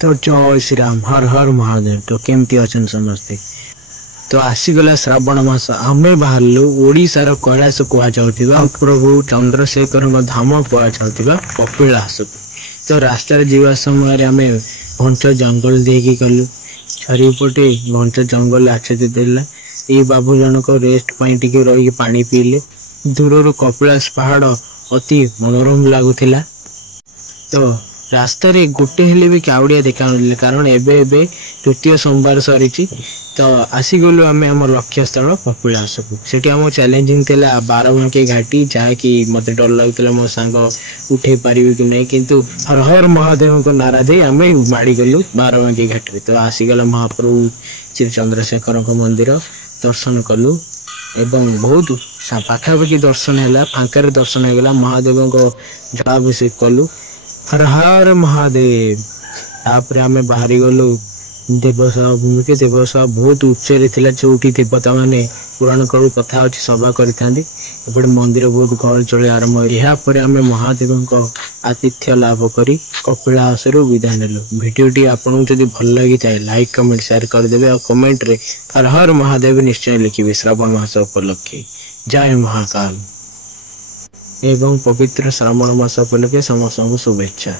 तो जय श्री राम, हर हर महादेव। तो केमती अच्छा समस्ते। तो आसीगला श्रावण मास आमे बाहरलु ओडिशार कैलाश कहुवा प्रभु चंद्रशेखर धाम कहुवा कपिलास। तो रास्तार जीवा समय आम घंच जंगल देकी गलु चारिपटे घंच जंगल आच्छादित देला। ये बाबू जनक रेस्ट टे रही पानी पीले। दूर कपिलास पहाड़ अति मनोरम लगुला। तो रास्तार गोटे हेले भी काउड़िया देखा ना, कारण एबे तृतीय सोमवार सरी। तो आसीगलु आम आम लक्ष्य स्थल कपिलास को। सेठी आम चैलेंजिंग थिला 12 घाटी, जहाँकि मत डर लगुला मो सांग उठे पारिबे कि नहीं, किंतु हर हर महादेव को नारा दे आम माड़ी गलु 12 घाटी। तो आसीगला महाप्रभु श्री चंद्रशेखर मंदिर दर्शन कलु एवं बहुत पाखापाखि दर्शन है, फांकार दर्शन होगा। महादेव को जलाभिषेक कलु। हर हर महादेव। तापर आम बाहरी गलु देवसभा भूमि के। देवसभा बहुत उच्चरे थिला, जोठी देवता माने पुराण काल कथा अच्छी सभा करिथांदी। एपटे मंदिर बहुत गहल चले आरंभ। या आम महादेव आतिथ्य लाभ करी कपिलास विदाय नेलु। भिडियोटी आपको जब भल लगी थाए लाइक कमेंट शेयर करदे और कमेंट रे हर हर महादेव निश्चय लिखिए। श्रावण मास उपलक्षे जय महाकाल एवं पवित्र श्रावण मास उपलक्षे समस्त शुभेच्छा।